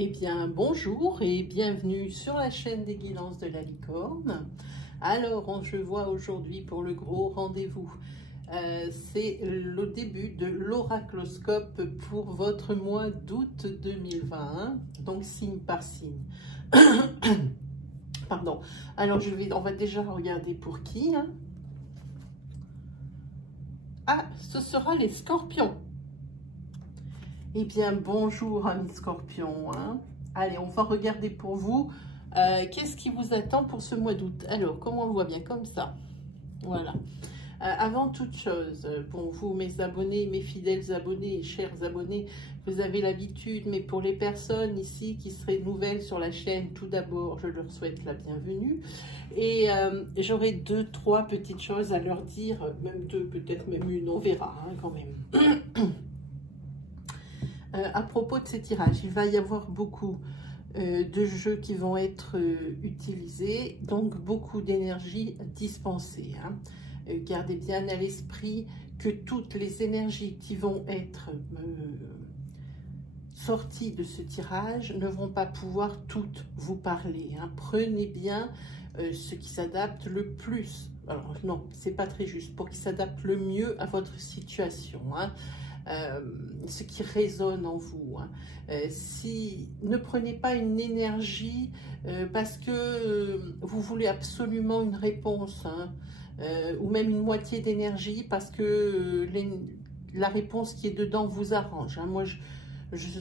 Eh bien, bonjour et bienvenue sur la chaîne des guidances de la licorne. Alors, je vois aujourd'hui pour le gros rendez-vous. C'est le début de l'oracloscope pour votre mois d'août 2021, donc signe par signe. Pardon. Alors, on va déjà regarder pour qui. Ah, ce sera les scorpions. Eh bien, bonjour, amis scorpions. Allez, on va regarder pour vous. Qu'est-ce qui vous attend pour ce mois d'août? Alors, comme on le voit bien, comme ça. Voilà. Avant toute chose, pour vous, mes abonnés, mes fidèles abonnés et chers abonnés, vous avez l'habitude, mais pour les personnes ici qui seraient nouvelles sur la chaîne, tout d'abord, je leur souhaite la bienvenue. Et j'aurai 2-3 petites choses à leur dire, même 2, peut-être même une, on verra quand même. À propos de ces tirages, il va y avoir beaucoup de jeux qui vont être utilisés, donc beaucoup d'énergie dispensée. Gardez bien à l'esprit que toutes les énergies qui vont être sorties de ce tirage ne vont pas pouvoir toutes vous parler. Prenez bien ce qui s'adapte le plus. Alors non, c'est pas très juste, pour qu'il s'adapte le mieux à votre situation. Ce qui résonne en vous. Ne prenez pas une énergie parce que vous voulez absolument une réponse, ou même une moitié d'énergie parce que la réponse qui est dedans vous arrange. Moi,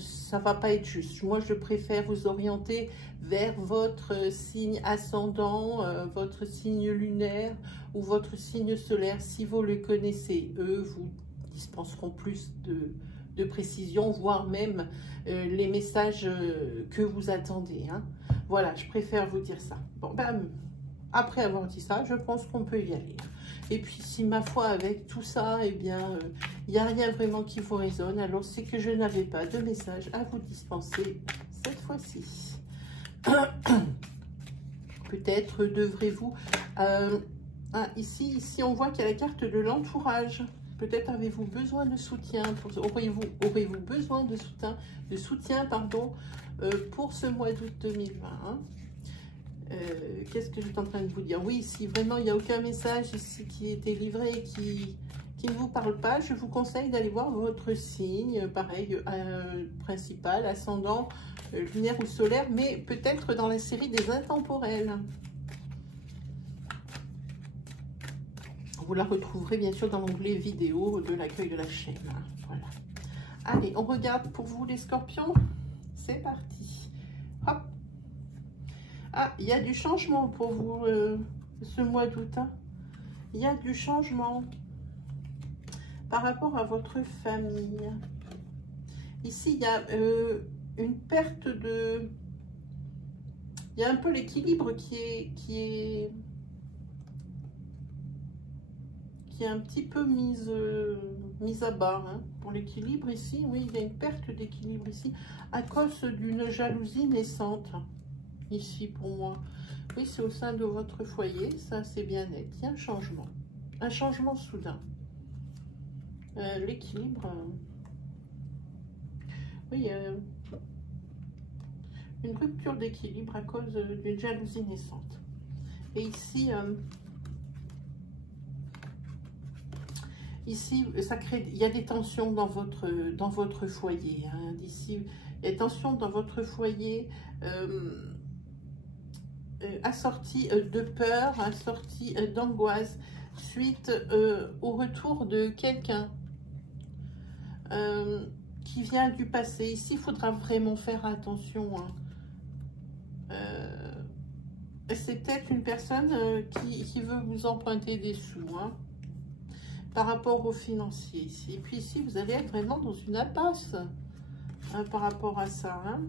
ça va pas être juste. Moi, je préfère vous orienter vers votre signe ascendant, votre signe lunaire ou votre signe solaire, si vous le connaissez. Eux, vous dispenseront plus de précision, voire même les messages que vous attendez. Voilà, je préfère vous dire ça. Bon, après avoir dit ça, je pense qu'on peut y aller. Et puis, si ma foi, avec tout ça, eh bien, il n'y a rien vraiment qui vous résonne, alors c'est que je n'avais pas de message à vous dispenser cette fois-ci. Peut-être devrez-vous... ici, on voit qu'il y a la carte de l'entourage. Peut-être avez-vous besoin de soutien, aurez-vous besoin de soutien, pour ce mois d'août 2020. Qu'est-ce que je suis en train de vous dire? Oui, si vraiment il n'y a aucun message ici qui est délivré, qui ne vous parle pas, je vous conseille d'aller voir votre signe, pareil, principal, ascendant, lunaire ou solaire, mais peut-être dans la série des intemporels. Vous la retrouverez bien sûr dans l'onglet vidéo de l'accueil de la chaîne. Voilà. Allez, on regarde pour vous les scorpions. C'est parti. Hop. Ah, il y a du changement pour vous ce mois d'août. Il y a du changement par rapport à votre famille. Ici, il y a une perte de... Il y a un peu l'équilibre qui est un petit peu mise à bas pour l'équilibre ici. Oui, il y a une perte d'équilibre ici à cause d'une jalousie naissante ici pour moi. Oui, c'est au sein de votre foyer, ça c'est bien net. Il y a un changement soudain. L'équilibre, oui, une rupture d'équilibre à cause d'une jalousie naissante. Et ici, ici, ça crée, il y a des tensions dans votre foyer. Ici, il y a des tensions dans votre foyer, assorties de peur, assorties d'angoisse, suite au retour de quelqu'un qui vient du passé. Ici, il faudra vraiment faire attention. C'est peut-être une personne qui veut vous emprunter des sous, par rapport aux financiers ici. Et puis ici, vous allez être vraiment dans une impasse par rapport à ça.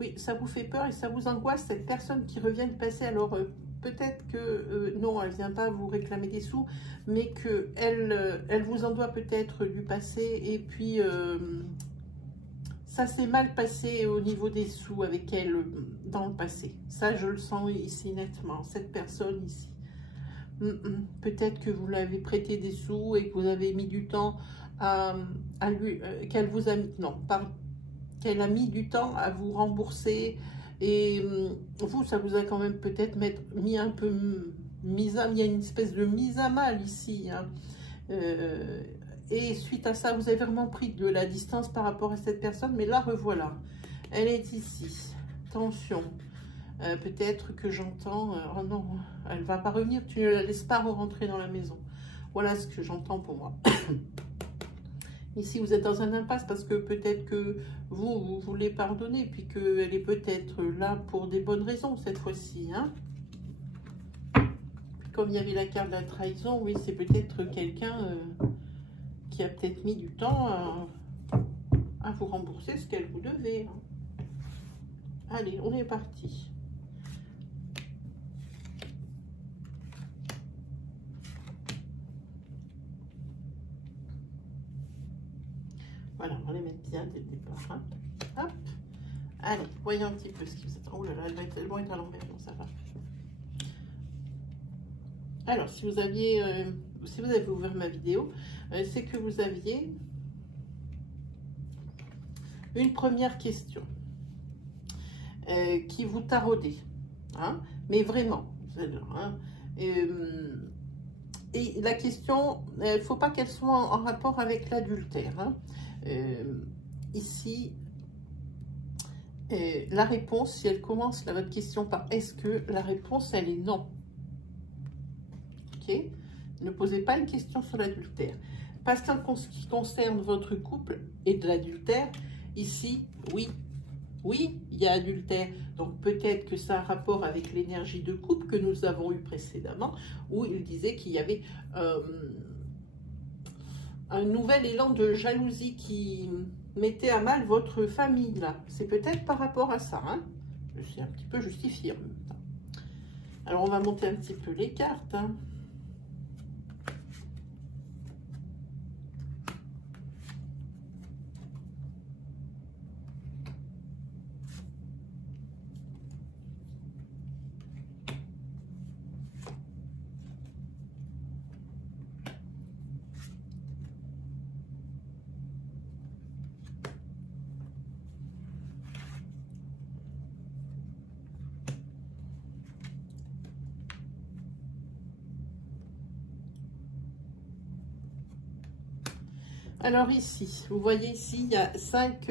Oui, ça vous fait peur et ça vous angoisse, cette personne qui revient du passé. Alors, peut-être que, non, elle ne vient pas vous réclamer des sous, mais qu'elle vous en doit peut-être du passé. Et puis, ça s'est mal passé au niveau des sous avec elle dans le passé. Ça, je le sens ici nettement, cette personne ici. Peut-être que vous l'avez prêté des sous et que vous avez mis du temps à lui, qu'elle vous a mis, non, qu'elle a mis du temps à vous rembourser. Et vous, ça vous a quand même peut-être mis un peu il y a une espèce de mise à mal ici. Hein. Et suite à ça, vous avez vraiment pris de la distance par rapport à cette personne. Mais la revoilà. Elle est ici. Attention. Peut-être que j'entends... oh non, elle va pas revenir. Tu ne la laisses pas rentrer dans la maison. Voilà ce que j'entends pour moi. Ici, vous êtes dans un impasse parce que peut-être que vous voulez pardonner, puis qu'elle est peut-être là pour des bonnes raisons cette fois-ci. Hein. Comme il y avait la carte de la trahison, oui, c'est peut-être quelqu'un qui a peut-être mis du temps à vous rembourser ce qu'elle vous devait. Hein. Allez, on est parti. Voilà, on va les mettre bien dès le départ. Hein. Hop. Allez, voyons un petit peu ce qui vous attend. Oh là là, elle va être tellement à l'envers, non, ça va. Alors, si vous avez ouvert ma vidéo, c'est que vous aviez une première question qui vous taraudait. Hein, mais vraiment. Hein, et la question, il ne faut pas qu'elle soit en rapport avec l'adultère. Hein. Ici, la réponse, si elle commence votre question par « est-ce que ?», la réponse, elle est non. Ok ? Ne posez pas une question sur l'adultère. Parce qu'en ce qui concerne votre couple et de l'adultère, ici, oui, il y a adultère. Donc peut-être que ça a rapport avec l'énergie de couple que nous avons eu précédemment, où il disait qu'il y avait un nouvel élan de jalousie qui mettait à mal votre famille, là. C'est peut-être par rapport à ça, hein. C'est un petit peu justifié en même temps. Alors, on va monter un petit peu les cartes, hein. Alors ici, vous voyez ici, il y a 5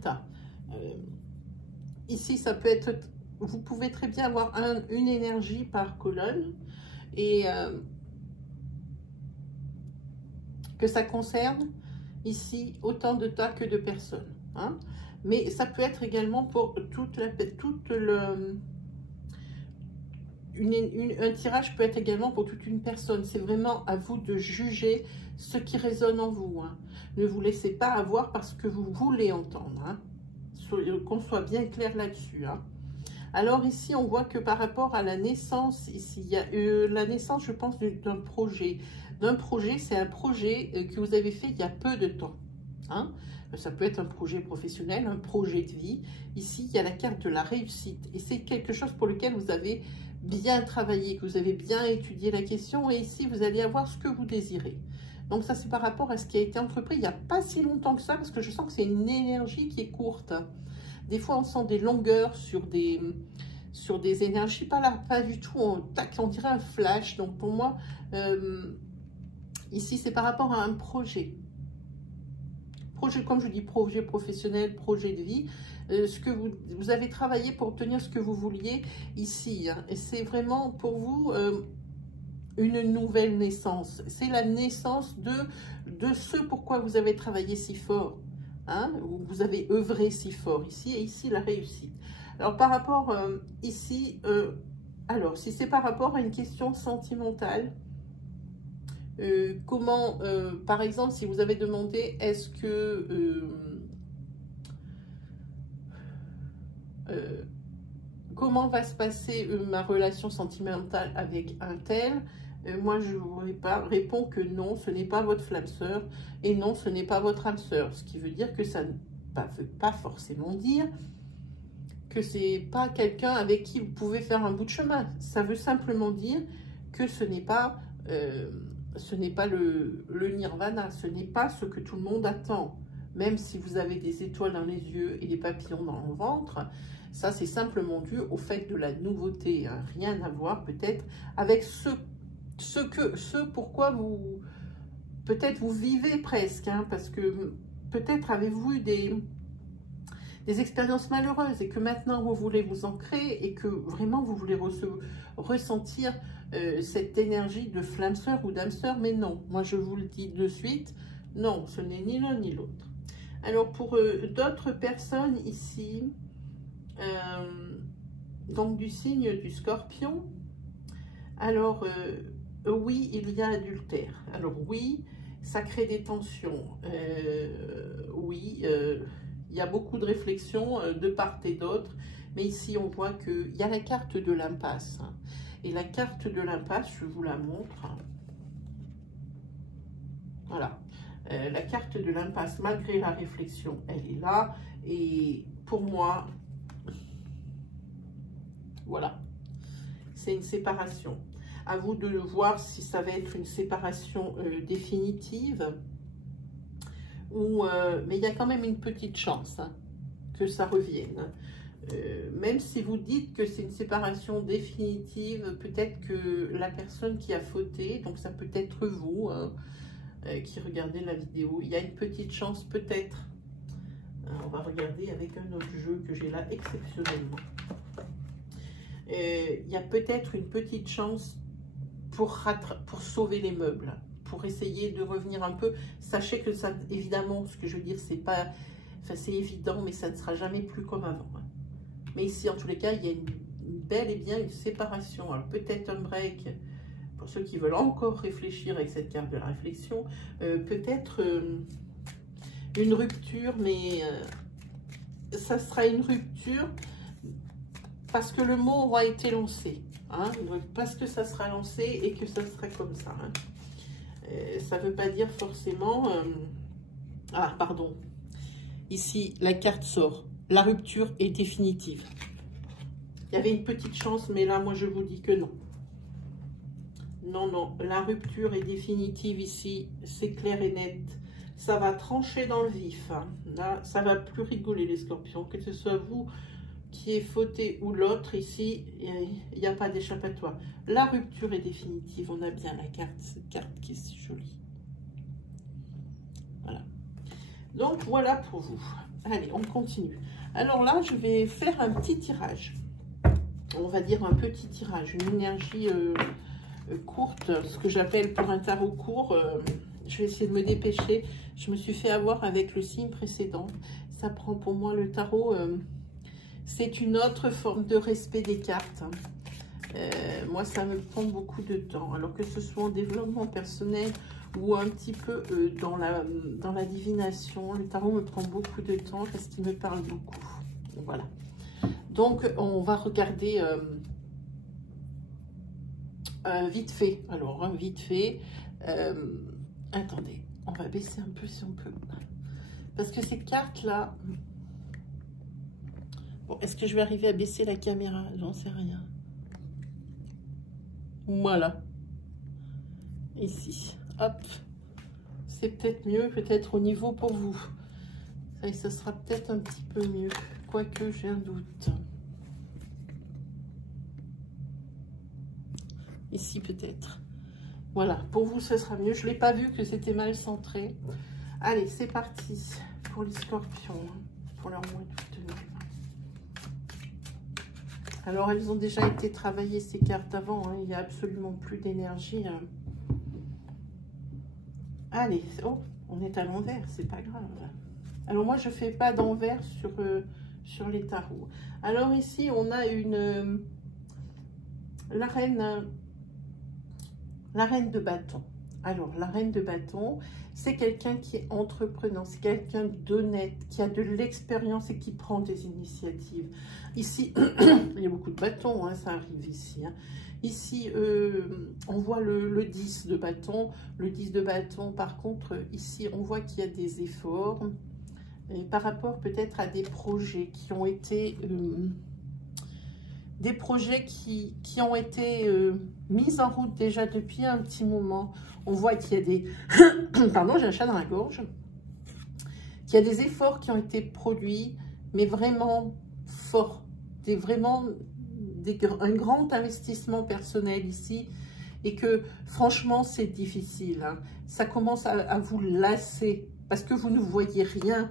tas. Ici, ça peut être, vous pouvez très bien avoir une énergie par colonne et que ça concerne ici autant de tas que de personnes. Hein. Mais ça peut être également pour un tirage peut être également pour toute une personne. C'est vraiment à vous de juger ce qui résonne en vous. Hein. Ne vous laissez pas avoir parce que vous voulez entendre. Hein. Qu'on soit bien clair là-dessus. Hein. Alors ici, on voit que par rapport à la naissance, ici, il y a la naissance, je pense, d'un projet. C'est un projet que vous avez fait il y a peu de temps. Hein. Ça peut être un projet professionnel, un projet de vie. Ici, il y a la carte de la réussite. Et c'est quelque chose pour lequel vous avez bien travaillé, que vous avez bien étudié la question. Et ici, vous allez avoir ce que vous désirez. Donc ça, c'est par rapport à ce qui a été entrepris il n'y a pas si longtemps que ça, parce que je sens que c'est une énergie qui est courte. Des fois, on sent des longueurs sur des énergies, pas du tout, on dirait un flash. Donc pour moi, ici, c'est par rapport à un projet. Projet, comme je dis, projet professionnel, projet de vie. Ce que vous avez travaillé pour obtenir ce que vous vouliez ici. Hein, et c'est vraiment pour vous une nouvelle naissance. C'est la naissance de ce pourquoi vous avez travaillé si fort. Hein, vous avez œuvré si fort ici, et ici la réussite. Alors par rapport ici, alors si c'est par rapport à une question sentimentale, comment, par exemple, si vous avez demandé est-ce que comment va se passer ma relation sentimentale avec un tel, moi je vous réponds que non, ce n'est pas votre flamme sœur et non, ce n'est pas votre âme sœur. Ce qui veut dire que ça ne veut pas forcément dire que c'est pas quelqu'un avec qui vous pouvez faire un bout de chemin. Ça veut simplement dire que ce n'est pas le nirvana, ce n'est pas ce que tout le monde attend. même si vous avez des étoiles dans les yeux et des papillons dans le ventre, ça c'est simplement dû au fait de la nouveauté, hein. Rien à voir peut-être avec ce pourquoi vous, peut-être vous vivez presque, hein, parce que peut-être avez-vous eu des expériences malheureuses et que maintenant vous voulez vous ancrer et que vraiment vous voulez ressentir cette énergie de flamme sœur ou d'âme sœur, mais non, moi je vous le dis de suite, non, ce n'est ni l'un ni l'autre. Alors pour d'autres personnes ici, donc du signe du Scorpion, alors oui, il y a adultère. Alors oui, ça crée des tensions. Oui, il y a beaucoup de réflexions de part et d'autre. Mais ici, on voit qu'il y a la carte de l'impasse. Et la carte de l'impasse, je vous la montre. Voilà. La carte de l'impasse, malgré la réflexion, elle est là. Et pour moi, voilà. C'est une séparation. À vous de voir si ça va être une séparation définitive. Ou, mais il y a quand même une petite chance, hein, que ça revienne. Même si vous dites que c'est une séparation définitive, peut-être que la personne qui a fauté, donc ça peut être vous, hein, qui regardez la vidéo, il y a une petite chance peut-être. On va regarder avec un autre jeu que j'ai là exceptionnellement. Il y a peut-être une petite chance pour sauver les meubles, pour essayer de revenir un peu. Sachez que ça, évidemment, ce que je veux dire, c'est pas, enfin c'est évident, mais ça ne sera jamais plus comme avant. Mais ici, en tous les cas, il y a bel et bien une séparation. Alors peut-être un break, pour ceux qui veulent encore réfléchir avec cette carte de la réflexion, peut-être une rupture, mais ça sera une rupture parce que le mot aura été lancé. Hein, parce que ça sera lancé et que ça sera comme ça. Hein. Ça ne veut pas dire forcément... ah, pardon. Ici, la carte sort. La rupture est définitive. Il y avait une petite chance, mais là, moi, je vous dis que non. Non, non. La rupture est définitive ici. C'est clair et net. Ça va trancher dans le vif. Hein. Là, ça va plus rigoler, les scorpions. Que ce soit vous qui est fauté ou l'autre, ici, il n'y a pas d'échappatoire. La rupture est définitive. On a bien la carte, cette carte qui est si jolie. Voilà. Donc, voilà pour vous. Allez, on continue. Alors là, je vais faire un petit tirage. On va dire un petit tirage, une énergie courte, ce que j'appelle pour un tarot court. Je vais essayer de me dépêcher. Je me suis fait avoir avec le signe précédent. Ça prend pour moi le tarot... c'est une autre forme de respect des cartes. Moi, ça me prend beaucoup de temps. Alors que ce soit en développement personnel ou un petit peu dans la divination, le tarot me prend beaucoup de temps parce qu'il me parle beaucoup. Voilà. Donc, on va regarder vite fait. Alors, hein, vite fait. Attendez, on va baisser un peu si on peut. Parce que ces cartes-là... Bon, est-ce que je vais arriver à baisser la caméra? J'en sais rien. Voilà. Ici. Hop. C'est peut-être mieux, peut-être au niveau pour vous. Et ça sera peut-être un petit peu mieux. Quoique, j'ai un doute. Ici, peut-être. Voilà. Pour vous, ce sera mieux. Je ne l'ai pas vu que c'était mal centré. Allez, c'est parti pour les scorpions. Pour leur mois d'août. Alors, elles ont déjà été travaillées, ces cartes avant. Hein. Il n'y a absolument plus d'énergie. Hein. Allez. Oh, on est à l'envers. C'est pas grave. Alors, moi, je ne fais pas d'envers sur les tarots. Alors, ici, on a la reine de bâton. Alors, la reine de bâton, c'est quelqu'un qui est entreprenant, c'est quelqu'un d'honnête, qui a de l'expérience et qui prend des initiatives. Ici, il y a beaucoup de bâtons, hein, ça arrive ici. Hein. Ici, on voit le 10 de bâton. Le 10 de bâton, par contre, ici, on voit qu'il y a des efforts et par rapport peut-être à des projets qui ont été... des projets qui ont été mis en route déjà depuis un petit moment. On voit qu'il y a des... Pardon, j'ai un chat dans la gorge. qu'il y a des efforts qui ont été produits, mais vraiment forts, un grand investissement personnel ici, et que franchement c'est difficile, hein. Ça commence à vous lasser, parce que vous ne voyez rien,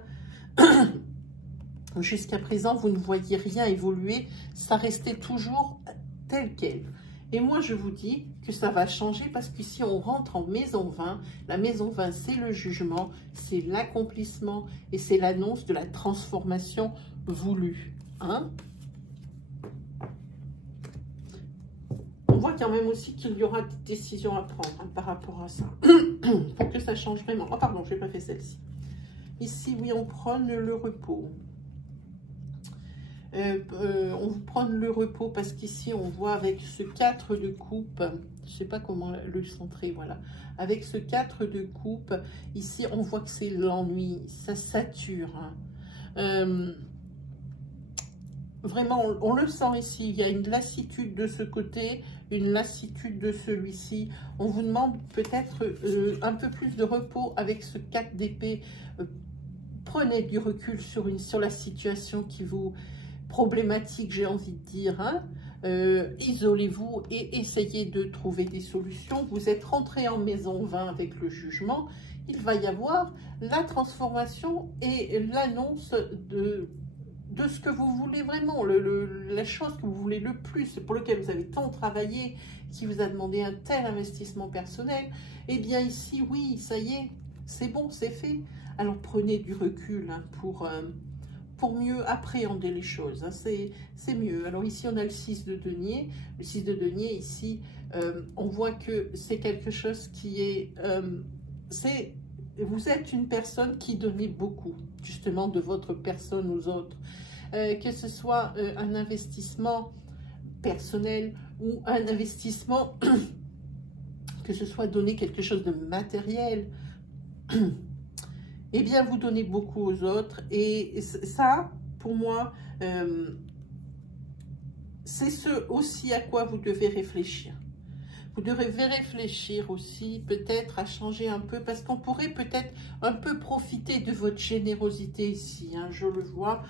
jusqu'à présent vous ne voyez rien évoluer, ça restait toujours tel quel. Et moi, je vous dis que ça va changer parce qu'ici, on rentre en maison 20. La maison 20, c'est le jugement, c'est l'accomplissement et c'est l'annonce de la transformation voulue. Hein? On voit quand même aussi qu'il y aura des décisions à prendre, hein, par rapport à ça. Pour que ça change vraiment. Oh, pardon, je n'ai pas fait celle-ci. Ici, oui, on prône le repos. On vous prend le repos parce qu'ici on voit avec ce 4 de coupe, je sais pas comment le centrer, voilà, avec ce 4 de coupe, ici on voit que c'est l'ennui, ça sature, hein. Vraiment on le sent ici, il y a une lassitude de ce côté, une lassitude de celui-ci. On vous demande peut-être un peu plus de repos avec ce 4 d'épée. Prenez du recul sur la situation qui vous problématique, j'ai envie de dire, hein. Isolez-vous et essayez de trouver des solutions. Vous êtes rentré en maison 20 avec le jugement, il va y avoir la transformation et l'annonce de ce que vous voulez vraiment, la chose que vous voulez le plus, pour lequel vous avez tant travaillé, qui vous a demandé un tel investissement personnel. Et bien ici, oui, ça y est, c'est bon, c'est fait. Alors prenez du recul, hein, pour mieux appréhender les choses, hein, c'est mieux. Alors ici, on a le 6 de denier. Le 6 de denier, ici, on voit que c'est quelque chose qui est... vous êtes une personne qui donnait beaucoup, justement, de votre personne aux autres. Que ce soit un investissement personnel ou un investissement, que ce soit donner quelque chose de matériel, eh bien, vous donnez beaucoup aux autres. Et ça, pour moi, c'est ce aussi à quoi vous devez réfléchir. Vous devez réfléchir aussi, peut-être, à changer un peu, parce qu'on pourrait peut-être un peu profiter de votre générosité ici, hein, je le vois.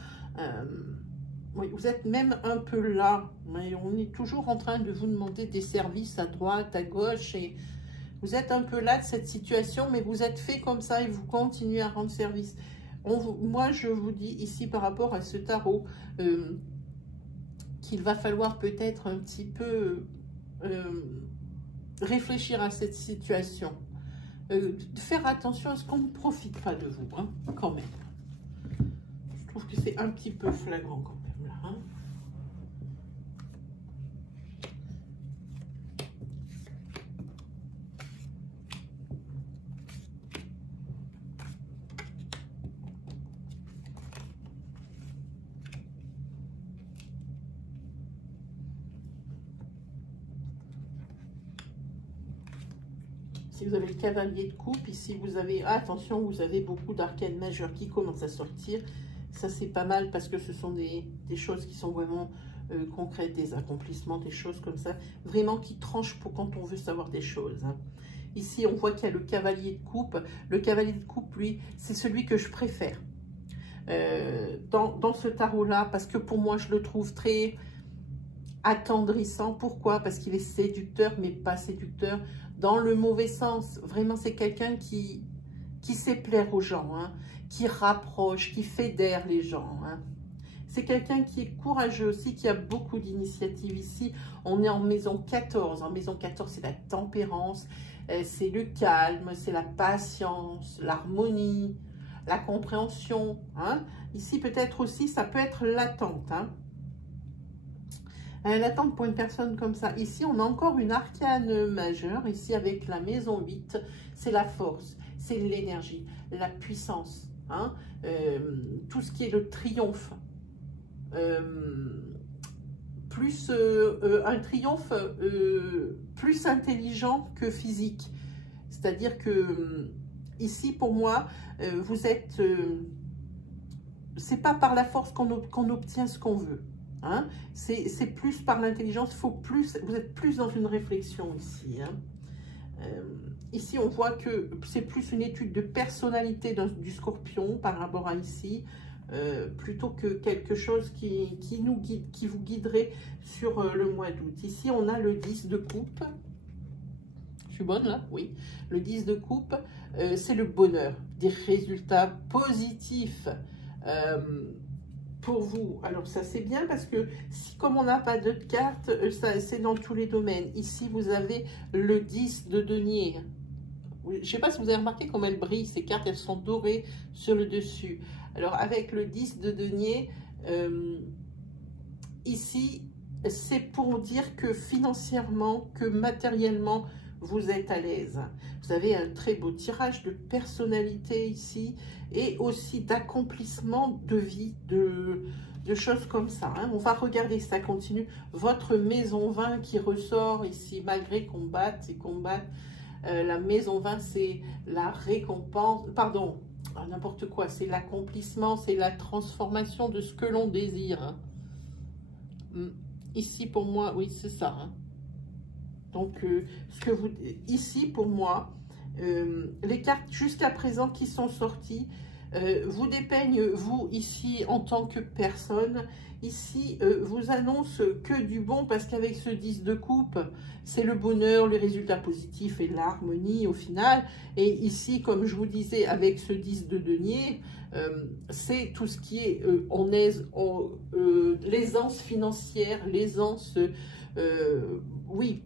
Oui, vous êtes même un peu là, mais on est toujours en train de vous demander des services à droite, à gauche, et... Vous êtes un peu là de cette situation, mais vous êtes fait comme ça et vous continuez à rendre service. Moi, je vous dis ici par rapport à ce tarot qu'il va falloir peut-être un petit peu réfléchir à cette situation. Faire attention à ce qu'on ne profite pas de vous, hein, quand même. Je trouve que c'est un petit peu flagrant quand même là. Hein. Si vous avez le cavalier de coupe, ici vous avez, attention, vous avez beaucoup d'arcanes majeures qui commencent à sortir. Ça c'est pas mal parce que ce sont des choses qui sont vraiment concrètes, des accomplissements, des choses comme ça, vraiment qui tranchent pour quand on veut savoir des choses. Hein. Ici on voit qu'il y a le cavalier de coupe. Le cavalier de coupe, lui, c'est celui que je préfère dans ce tarot-là, parce que pour moi je le trouve très attendrissant. Pourquoi? Parce qu'il est séducteur, mais pas séducteur dans le mauvais sens. Vraiment, c'est quelqu'un qui sait plaire aux gens, hein, qui rapproche, qui fédère les gens. Hein. C'est quelqu'un qui est courageux aussi, qui a beaucoup d'initiatives ici. On est en maison 14. En maison 14, c'est la tempérance, c'est le calme, c'est la patience, l'harmonie, la compréhension. Hein. Ici, peut-être aussi, ça peut être l'attente. Hein. L'attente pour une personne comme ça. Ici, on a encore une arcane majeure. Ici, avec la maison 8, c'est la force, c'est l'énergie, la puissance. Hein, tout ce qui est le triomphe. Plus un triomphe plus intelligent que physique. C'est-à-dire que ici, pour moi, vous êtes... c'est pas par la force qu'on obtient ce qu'on veut. Hein, c'est plus par l'intelligence, vous êtes plus dans une réflexion ici. Hein. Ici, on voit que c'est plus une étude de personnalité du Scorpion par rapport à ici, plutôt que quelque chose qui nous guide, qui vous guiderait sur le mois d'août. Ici, on a le 10 de coupe. Je suis bonne là? Oui. Le 10 de coupe, c'est le bonheur, des résultats positifs pour vous. Alors ça c'est bien parce que si comme on n'a pas d'autres cartes, c'est dans tous les domaines. Ici vous avez le 10 de denier. Je ne sais pas si vous avez remarqué comme elles brillent, ces cartes, elles sont dorées sur le dessus. Alors avec le 10 de denier, ici c'est pour dire que financièrement, que matériellement, vous êtes à l'aise. Vous avez un très beau tirage de personnalité ici et aussi d'accomplissement de vie, de choses comme ça. Hein. On va regarder, ça continue. Votre maison 20 qui ressort ici, malgré qu'on batte et qu'on batte. La maison 20, c'est la récompense, pardon, n'importe quoi, c'est l'accomplissement, c'est la transformation de ce que l'on désire. Hein. Ici, pour moi, oui, c'est ça. Hein. Donc, ici, pour moi, les cartes jusqu'à présent qui sont sorties, vous dépeignent, vous, ici, en tant que personne. Ici, vous annonce que du bon, parce qu'avec ce 10 de coupe, c'est le bonheur, les résultats positifs et l'harmonie au final. Et ici, comme je vous disais, avec ce 10 de denier, c'est tout ce qui est l'aisance financière, l'aisance, oui.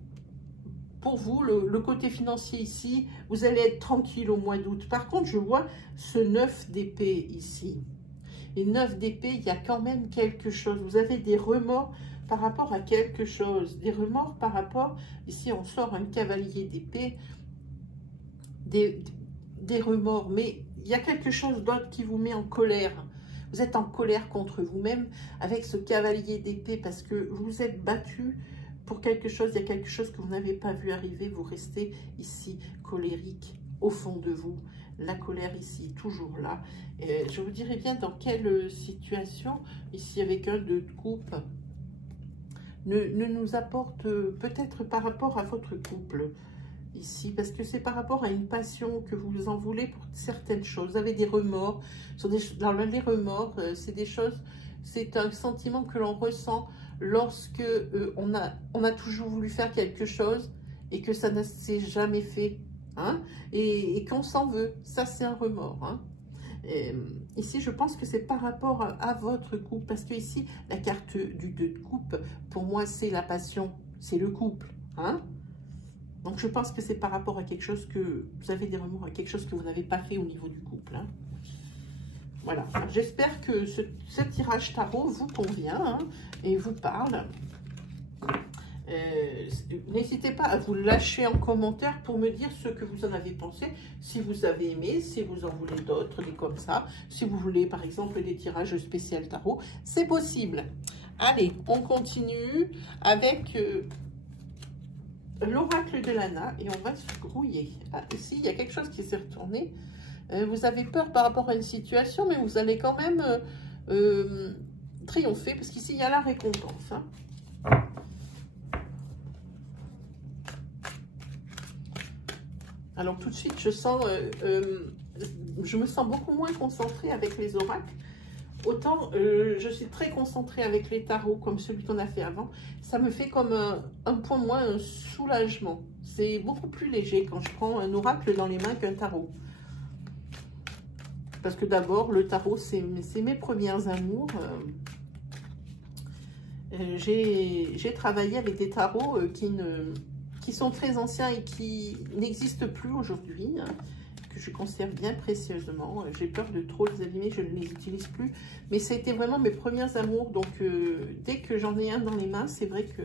Pour vous, le côté financier ici, vous allez être tranquille au mois d'août. Par contre, je vois ce 9 d'épée ici. Et 9 d'épée, il y a quand même quelque chose. Vous avez des remords par rapport à quelque chose. Des remords par rapport, ici on sort un cavalier d'épée, des remords. Mais il y a quelque chose d'autre qui vous met en colère. Vous êtes en colère contre vous-même avec ce cavalier d'épée parce que vous êtes battu pour quelque chose, il y a quelque chose que vous n'avez pas vu arriver, vous restez ici colérique au fond de vous. La colère ici, toujours là. Et je vous dirais bien dans quelle situation, ici avec un 2 de coupe, ne nous apporte peut-être par rapport à votre couple, ici, parce que c'est par rapport à une passion que vous en voulez pour certaines choses. Vous avez des remords. Dans les remords, c'est des choses, c'est un sentiment que l'on ressent lorsque on a toujours voulu faire quelque chose et que ça ne s'est jamais fait, hein, et qu'on s'en veut. Ça, c'est un remords. Hein. Ici, je pense que c'est par rapport à votre couple, parce que ici, la carte du 2 de coupe, pour moi, c'est la passion, c'est le couple. Hein. Donc, je pense que c'est par rapport à quelque chose que vous avez des remords, à quelque chose que vous n'avez pas fait au niveau du couple. Hein. Voilà, j'espère que ce tirage tarot vous convient hein, et vous parle. N'hésitez pas à vous lâcher en commentaire pour me dire ce que vous en avez pensé, si vous avez aimé, si vous en voulez d'autres, des comme ça. Si vous voulez par exemple des tirages spéciaux tarot, c'est possible. Allez, on continue avec l'oracle de Lana et on va se grouiller. Ah, ici, il y a quelque chose qui s'est retourné. Vous avez peur par rapport à une situation, mais vous allez quand même triompher, parce qu'ici, il y a la récompense. Hein. Alors, tout de suite, je me sens beaucoup moins concentrée avec les oracles. Autant, je suis très concentrée avec les tarots, comme celui qu'on a fait avant. Ça me fait comme un point moins, un soulagement. C'est beaucoup plus léger quand je prends un oracle dans les mains qu'un tarot. Parce que d'abord, le tarot, c'est mes premières amours. J'ai travaillé avec des tarots qui sont très anciens et qui n'existent plus aujourd'hui, hein, que je conserve bien précieusement. J'ai peur de trop les abîmer, je ne les utilise plus. Mais c'était vraiment mes premières amours. Donc, dès que j'en ai un dans les mains, c'est vrai que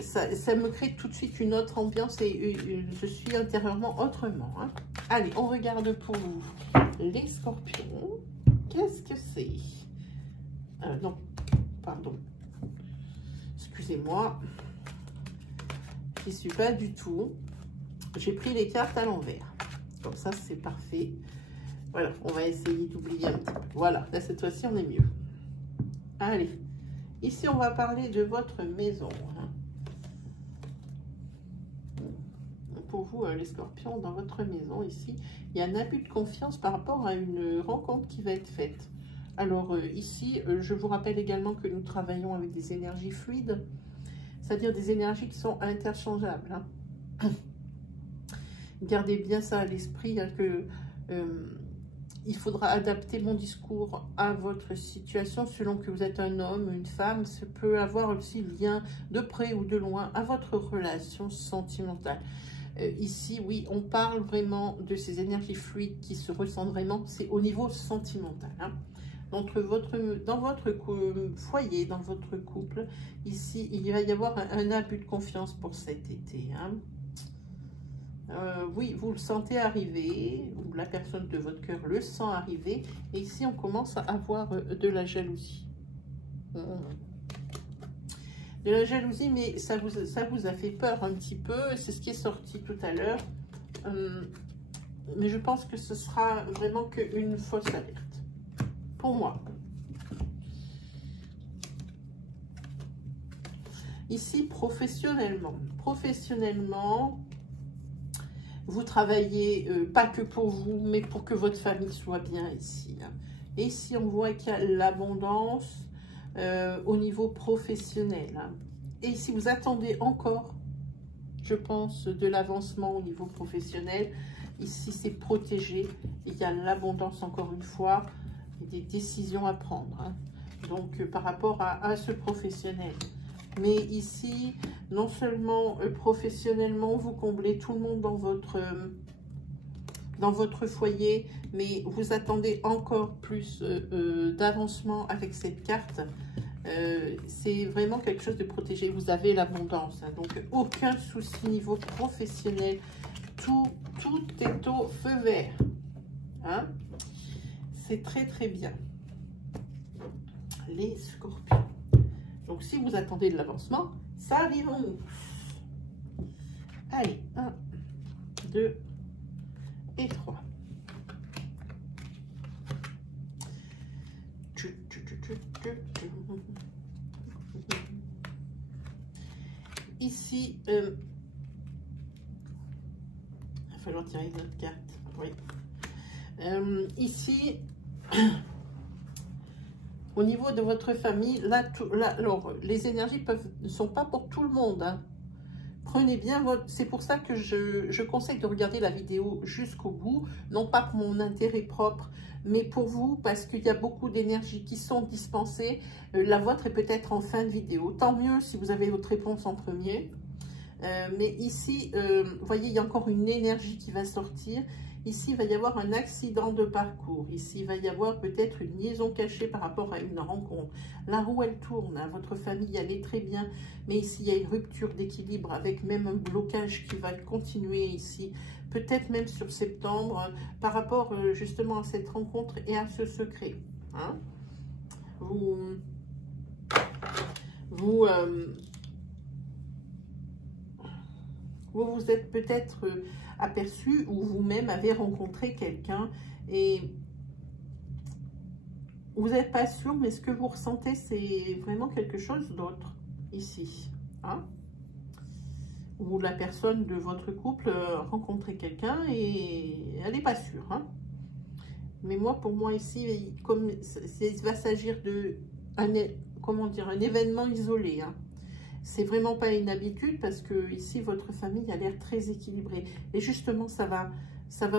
ça me crée tout de suite une autre ambiance et je suis intérieurement autrement. Hein. Allez, on regarde pour vous les scorpions. Qu'est-ce que c'est? Non, pardon. Excusez-moi. Je n'y suis pas du tout. J'ai pris les cartes à l'envers. Comme ça, c'est parfait. Voilà, on va essayer d'oublier un petit peu. Voilà, là, cette fois-ci, on est mieux. Allez. Ici, on va parler de votre maison. Hein. pour vous, les scorpions, dans votre maison ici. Il y a un abus de confiance par rapport à une rencontre qui va être faite. Alors ici, je vous rappelle également que nous travaillons avec des énergies fluides, c'est-à-dire des énergies qui sont interchangeables. Hein. Gardez bien ça à l'esprit, hein, que il faudra adapter mon discours à votre situation selon que vous êtes un homme, une femme. Ça peut avoir aussi lien de près ou de loin à votre relation sentimentale. Ici, oui, on parle vraiment de ces énergies fluides qui se ressentent vraiment, c'est au niveau sentimental. Hein. Dans votre foyer, dans votre couple, ici, il va y avoir un abus de confiance pour cet été. Hein. Oui, vous le sentez arriver, ou la personne de votre cœur le sent arriver, et ici on commence à avoir de la jalousie. De la jalousie, mais ça vous a fait peur un petit peu, c'est ce qui est sorti tout à l'heure, mais je pense que ce sera vraiment qu'une fausse alerte, pour moi. Ici, professionnellement, vous travaillez pas que pour vous, mais pour que votre famille soit bien ici. Hein. Et ici, on voit qu'il y a l'abondance au niveau professionnel. Hein. Et ici, vous attendez encore, je pense, de l'avancement au niveau professionnel. Ici, c'est protégé. Il y a l'abondance, encore une fois, et des décisions à prendre. Hein. Donc, par rapport à ce professionnel. Mais ici, non seulement professionnellement, vous comblez tout le monde dans votre foyer, mais vous attendez encore plus d'avancement avec cette carte. C'est vraiment quelque chose de protégé. Vous avez l'abondance, hein, donc aucun souci niveau professionnel. Tout est au feu vert. Hein. C'est très très bien. Les scorpions. Donc, si vous attendez de l'avancement, ça arrive en nous. Allez, 1, 2 et 3. Ici, il va falloir tirer une autre carte. Oui. Ici, au niveau de votre famille, alors, les énergies ne sont pas pour tout le monde. Hein. Prenez bien votre... C'est pour ça que je conseille de regarder la vidéo jusqu'au bout. Non pas pour mon intérêt propre, mais pour vous, parce qu'il y a beaucoup d'énergies qui sont dispensées. La vôtre est peut-être en fin de vidéo. Tant mieux si vous avez votre réponse en premier. Mais ici, vous voyez, il y a encore une énergie qui va sortir. Ici, il va y avoir un accident de parcours. Ici, il va y avoir peut-être une liaison cachée par rapport à une rencontre. La roue, elle tourne. Hein. Votre famille, elle est très bien. Mais ici, il y a une rupture d'équilibre avec même un blocage qui va continuer ici. Peut-être même sur septembre, par rapport justement à cette rencontre et à ce secret. Hein. Vous vous êtes peut-être aperçu ou vous-même avez rencontré quelqu'un et vous n'êtes pas sûr, mais ce que vous ressentez, c'est vraiment quelque chose d'autre ici. Hein? Ou la personne de votre couple rencontrait quelqu'un et elle n'est pas sûre. Hein? Mais moi, pour moi ici, comme il va s'agir de un événement isolé. Hein? C'est vraiment pas une habitude parce que ici, votre famille a l'air très équilibrée. Et justement, ça va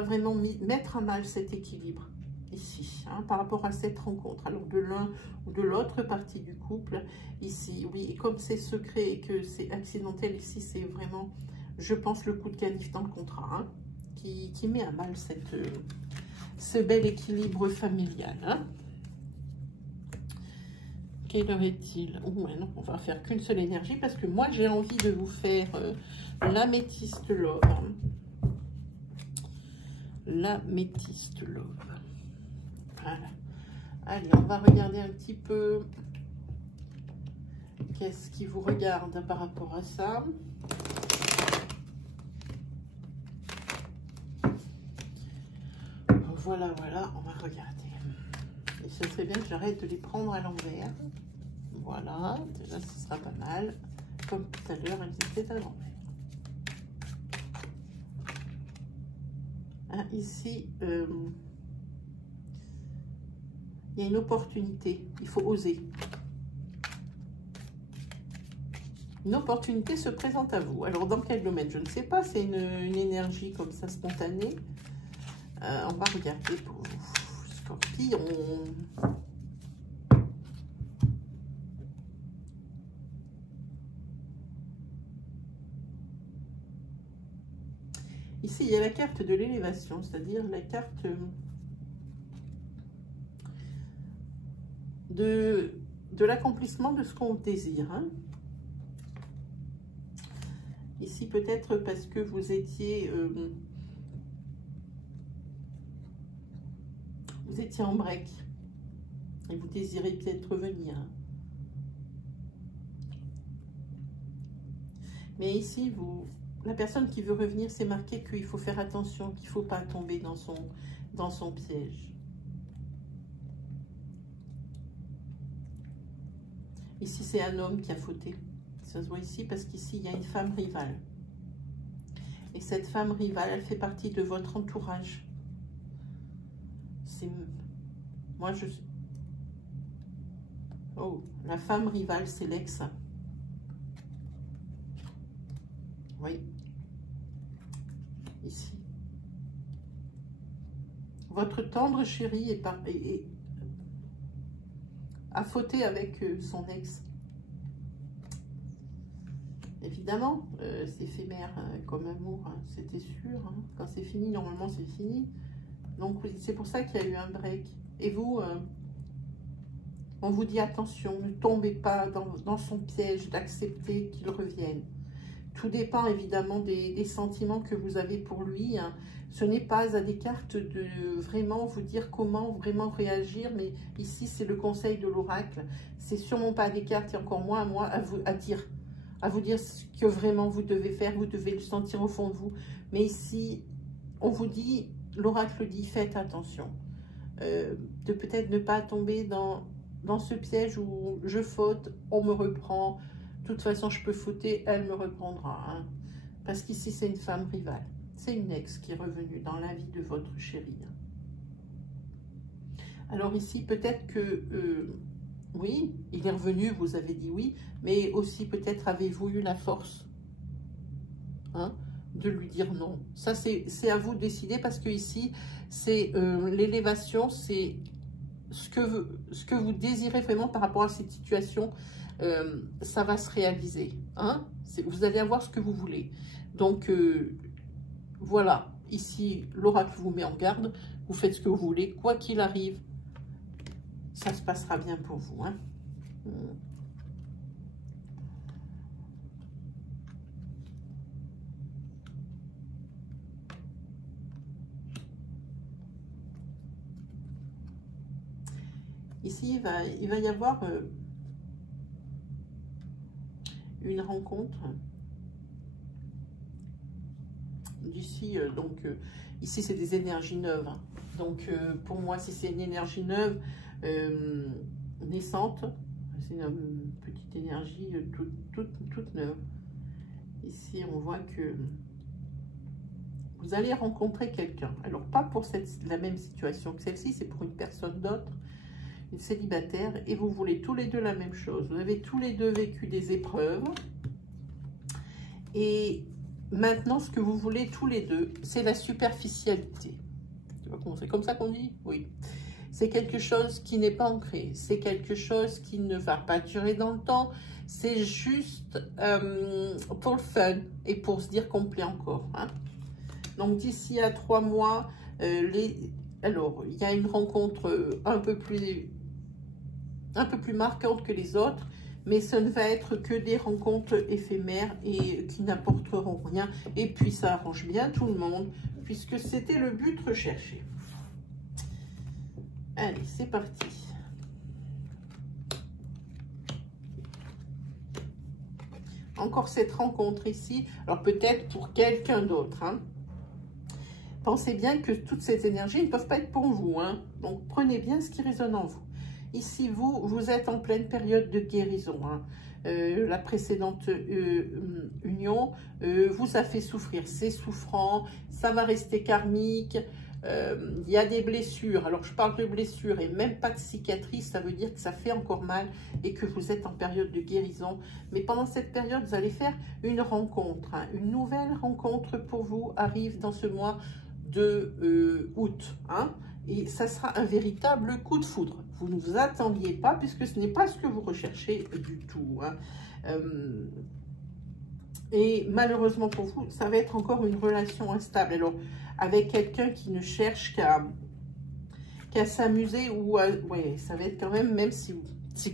vraiment mettre à mal cet équilibre ici, hein, par rapport à cette rencontre. Alors, de l'un ou de l'autre partie du couple, ici, oui, et comme c'est secret et que c'est accidentel, ici, c'est vraiment, je pense, le coup de canif dans le contrat, hein, qui met à mal ce bel équilibre familial. Hein. Quelle heure est-il? Oh, ouais, non, on va faire qu'une seule énergie parce que moi, j'ai envie de vous faire l'améthyste love. L'améthyste love. Voilà. Allez, on va regarder un petit peu qu'est-ce qui vous regarde par rapport à ça. Voilà, on va regarder. Et ce serait bien que j'arrête de les prendre à l'envers. Voilà, déjà ce sera pas mal. Comme tout à l'heure, elles étaient à l'envers. Hein, ici, il y a une opportunité. Il faut oser. Une opportunité se présente à vous. Alors, dans quel domaine? Je ne sais pas. C'est une énergie comme ça, spontanée. On va regarder pour vous. Scorpion. Ici, il y a la carte de l'élévation, c'est-à-dire la carte de l'accomplissement de ce qu'on désire. Hein. Ici, peut-être parce que vous étiez en break et vous désirez peut-être revenir. Mais ici, la personne qui veut revenir, c'est marqué qu'il faut faire attention, qu'il ne faut pas tomber dans son piège. Ici, c'est un homme qui a fauté. Ça se voit ici parce qu'ici, il y a une femme rivale. Et cette femme rivale, elle fait partie de votre entourage. Moi, oh, la femme rivale, c'est l'ex. Oui. Ici. Votre tendre chéri a fauté avec son ex. Évidemment, c'est éphémère comme amour, hein, c'était sûr. Hein. Quand c'est fini, normalement, c'est fini. Donc, c'est pour ça qu'il y a eu un break. Et vous, on vous dit attention, ne tombez pas dans son piège d'accepter qu'il revienne. Tout dépend évidemment des sentiments que vous avez pour lui. Hein. Ce n'est pas à des cartes de vraiment vous dire comment vraiment réagir, mais ici, c'est le conseil de l'oracle. C'est sûrement pas à des cartes et encore moins à moi à vous dire ce que vraiment vous devez faire, vous devez le sentir au fond de vous. Mais ici, on vous dit, l'oracle dit, faites attention. De peut-être ne pas tomber dans ce piège où je faute, on me reprend. De toute façon, je peux fauter, elle me reprendra. Hein. Parce qu'ici, c'est une femme rivale. C'est une ex qui est revenue dans la vie de votre chéri. Alors ici, peut-être que... oui, il est revenu, vous avez dit oui, mais aussi peut-être avez-vous eu la force de lui dire non. Ça, c'est à vous de décider parce que ici, c'est l'élévation, c'est ce que vous désirez vraiment par rapport à cette situation, ça va se réaliser. Hein? Vous allez avoir ce que vous voulez. Donc, voilà, ici, l'oracle vous met en garde, vous faites ce que vous voulez, quoi qu'il arrive, ça se passera bien pour vous. Hein. Ici, il va y avoir une rencontre. D'ici, ici, c'est des énergies neuves. Hein. Donc, pour moi, si c'est une énergie neuve, naissante, c'est une petite énergie toute neuve. Ici, on voit que vous allez rencontrer quelqu'un. Alors, pas pour la même situation que celle-ci, c'est pour une personne d'autre, une célibataire, et vous voulez tous les deux la même chose. Vous avez tous les deux vécu des épreuves. Et maintenant, ce que vous voulez tous les deux, c'est la superficialité. C'est comme ça qu'on dit? Oui. C'est quelque chose qui n'est pas ancré. C'est quelque chose qui ne va pas durer dans le temps. C'est juste pour le fun et pour se dire qu'on plaît encore. Hein. Donc, d'ici à 3 mois, alors, il y a une rencontre un peu plus marquante que les autres. Mais ce ne va être que des rencontres éphémères et qui n'apporteront rien. Et puis, ça arrange bien tout le monde, puisque c'était le but recherché. Allez, c'est parti. Encore cette rencontre ici. Alors, peut-être pour quelqu'un d'autre. Hein. Pensez bien que toutes ces énergies ne peuvent pas être pour vous. Hein. Donc, prenez bien ce qui résonne en vous. Ici, vous êtes en pleine période de guérison. Hein. la précédente union vous a fait souffrir. C'est souffrant, ça va rester karmique. Il y a des blessures. Alors, je parle de blessures et même pas de cicatrices. Ça veut dire que ça fait encore mal et que vous êtes en période de guérison. Mais pendant cette période, vous allez faire une rencontre. Hein. Une nouvelle rencontre pour vous arrive dans ce mois de août. Hein. Et ça sera un véritable coup de foudre. Vous ne vous attendiez pas puisque ce n'est pas ce que vous recherchez du tout. Hein. Et malheureusement pour vous, ça va être encore une relation instable. Alors, avec quelqu'un qui ne cherche qu'à s'amuser ou à... Ouais, ça va être quand même, même si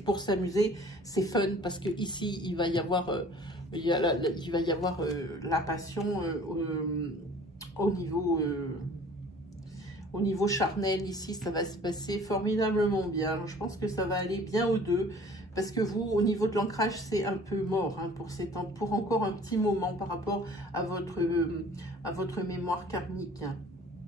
pour s'amuser, c'est fun, parce que ici, il va y avoir, la passion au niveau charnel. Ici, ça va se passer formidablement bien. Je pense que ça va aller bien aux deux. Parce que vous, au niveau de l'ancrage, c'est un peu mort hein, pour encore un petit moment par rapport à votre mémoire karmique. Hein.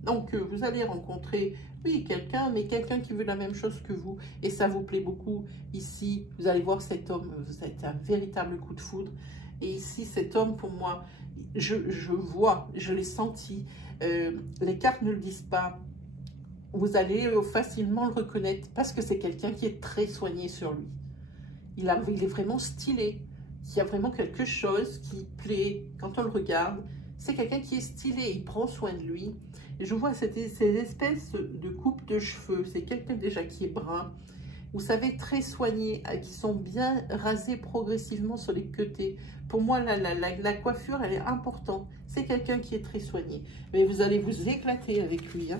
Donc, vous allez rencontrer, oui, quelqu'un, mais quelqu'un qui veut la même chose que vous. Et ça vous plaît beaucoup. Ici, vous allez voir cet homme, vous êtes un véritable coup de foudre. Et ici, cet homme, pour moi, je vois, je l'ai senti. Les cartes ne le disent pas. Vous allez facilement le reconnaître parce que c'est quelqu'un qui est très soigné sur lui. Il est vraiment stylé. Il y a vraiment quelque chose qui plaît quand on le regarde. C'est quelqu'un qui est stylé, il prend soin de lui. Et je vois ces espèces de coupe de cheveux. C'est quelqu'un déjà qui est brun. Vous savez, très soigné, qui sont bien rasés progressivement sur les côtés. Pour moi, la coiffure, elle est importante. C'est quelqu'un qui est très soigné. Mais vous allez vous éclater avec lui. Hein.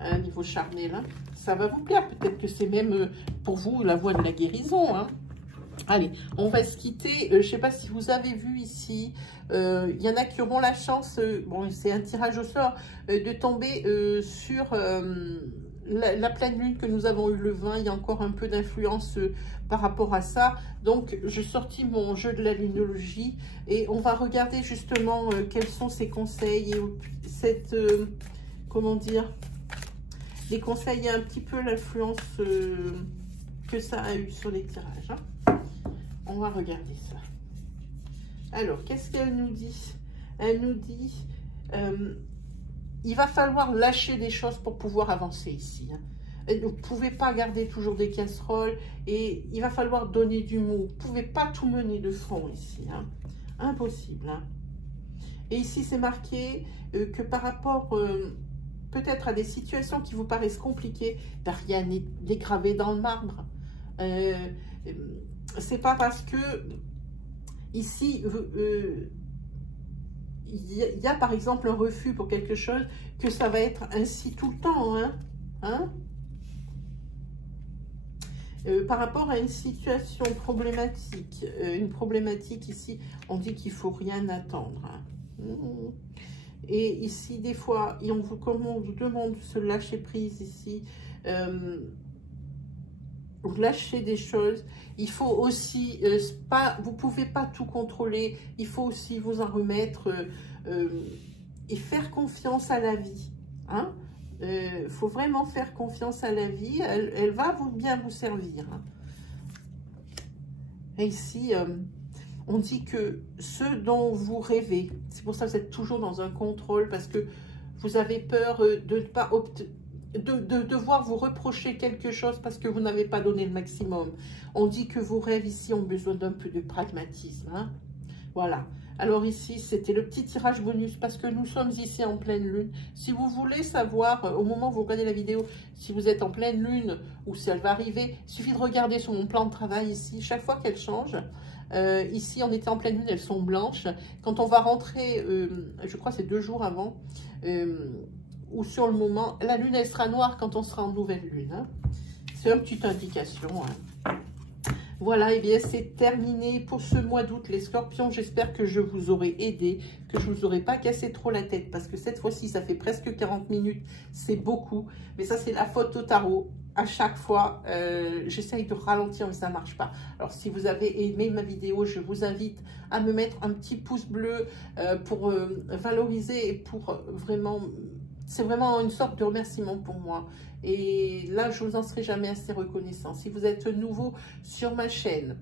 À un niveau charnel, hein. Ça va vous plaire. Peut-être que c'est même pour vous la voie de la guérison. Hein. Allez, on va se quitter. Je ne sais pas si vous avez vu ici, il y en a qui auront la chance, bon, c'est un tirage au sort, de tomber sur la pleine lune que nous avons eu le 20. Il y a encore un peu d'influence par rapport à ça. Donc, je sortis mon jeu de la lunologie et on va regarder justement quels sont ces conseils et cette, comment dire, les conseils et un petit peu l'influence que ça a eu sur les tirages. Hein. On va regarder ça. Alors, qu'est-ce qu'elle nous dit? Elle nous dit, il va falloir lâcher des choses pour pouvoir avancer ici. Hein. Vous ne pouvez pas garder toujours des casseroles et il va falloir donner du mot. Vous ne pouvez pas tout mener de front ici. Hein. Impossible. Hein. Et ici, c'est marqué que par rapport peut-être à des situations qui vous paraissent compliquées, ben, rien n'est gravé dans le marbre. C'est pas parce que ici il y a par exemple un refus pour quelque chose que ça va être ainsi tout le temps. Hein? Hein? Par rapport à une situation problématique, une problématique ici, on dit qu'il faut rien attendre. Hein? Et ici, des fois, comme on vous demande de se lâcher prise ici, lâcher des choses, il faut aussi, vous ne pouvez pas tout contrôler, il faut aussi vous en remettre et faire confiance à la vie. Hein? Faut vraiment faire confiance à la vie, elle va bien vous servir. Hein? Et ici, on dit que ce dont vous rêvez, c'est pour ça que vous êtes toujours dans un contrôle, parce que vous avez peur de ne pas de devoir vous reprocher quelque chose parce que vous n'avez pas donné le maximum. On dit que vos rêves ici ont besoin d'un peu de pragmatisme. Hein? Voilà. Alors ici, c'était le petit tirage bonus parce que nous sommes ici en pleine lune. Si vous voulez savoir, au moment où vous regardez la vidéo, si vous êtes en pleine lune ou si elle va arriver, il suffit de regarder sur mon plan de travail ici. Chaque fois qu'elle change, ici, on était en pleine lune, elles sont blanches. Quand on va rentrer, je crois que c'est 2 jours avant, ou sur le moment, la lune, elle sera noire quand on sera en nouvelle lune. Hein. C'est une petite indication. Hein. Voilà, et bien c'est terminé pour ce mois d'août, les scorpions. J'espère que je vous aurai aidé, que je ne vous aurai pas cassé trop la tête, parce que cette fois-ci, ça fait presque 40 minutes, c'est beaucoup. Mais ça, c'est la faute au tarot. À chaque fois, j'essaye de ralentir, mais ça ne marche pas. Alors, si vous avez aimé ma vidéo, je vous invite à me mettre un petit pouce bleu pour valoriser et pour vraiment... C'est vraiment une sorte de remerciement pour moi. Et là, je vous en serai jamais assez reconnaissant. Si vous êtes nouveau sur ma chaîne,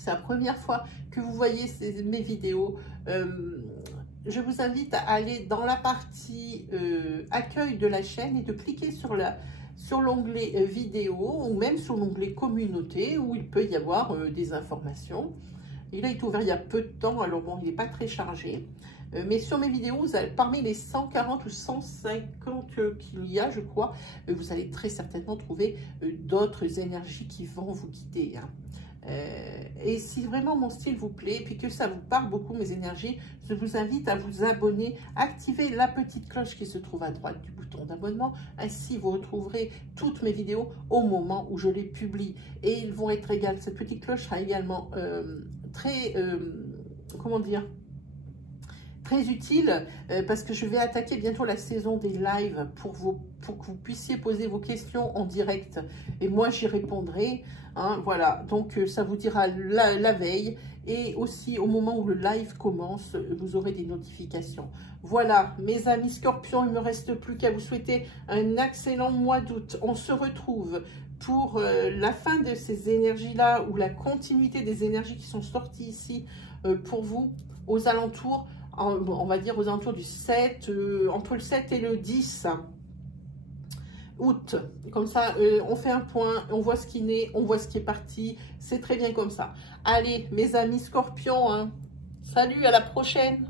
c'est la première fois que vous voyez mes vidéos, je vous invite à aller dans la partie accueil de la chaîne et de cliquer sur l'onglet vidéo ou même sur l'onglet communauté où il peut y avoir des informations. Et là, il est ouvert il y a peu de temps, alors bon, il n'est pas très chargé. Mais sur mes vidéos, vous allez, parmi les 140 ou 150 qu'il y a, je crois, vous allez très certainement trouver d'autres énergies qui vont vous guider. Hein. Et si vraiment mon style vous plaît, et puis que ça vous parle beaucoup, mes énergies, je vous invite à vous abonner, activer la petite cloche qui se trouve à droite du bouton d'abonnement. Ainsi, vous retrouverez toutes mes vidéos au moment où je les publie. Et ils vont être égales. Cette petite cloche sera également très, comment dire, très utile parce que je vais attaquer bientôt la saison des lives pour que vous puissiez poser vos questions en direct et moi j'y répondrai. Hein, voilà, donc ça vous dira la veille et aussi au moment où le live commence, vous aurez des notifications. Voilà, mes amis scorpions, il ne me reste plus qu'à vous souhaiter un excellent mois d'août. On se retrouve pour la fin de ces énergies-là ou la continuité des énergies qui sont sorties ici pour vous aux alentours. On va dire aux alentours du 7, entre le 7 et le 10 août. Comme ça, on fait un point, on voit ce qui naît, on voit ce qui est parti. C'est très bien comme ça. Allez, mes amis scorpions, hein, salut, à la prochaine.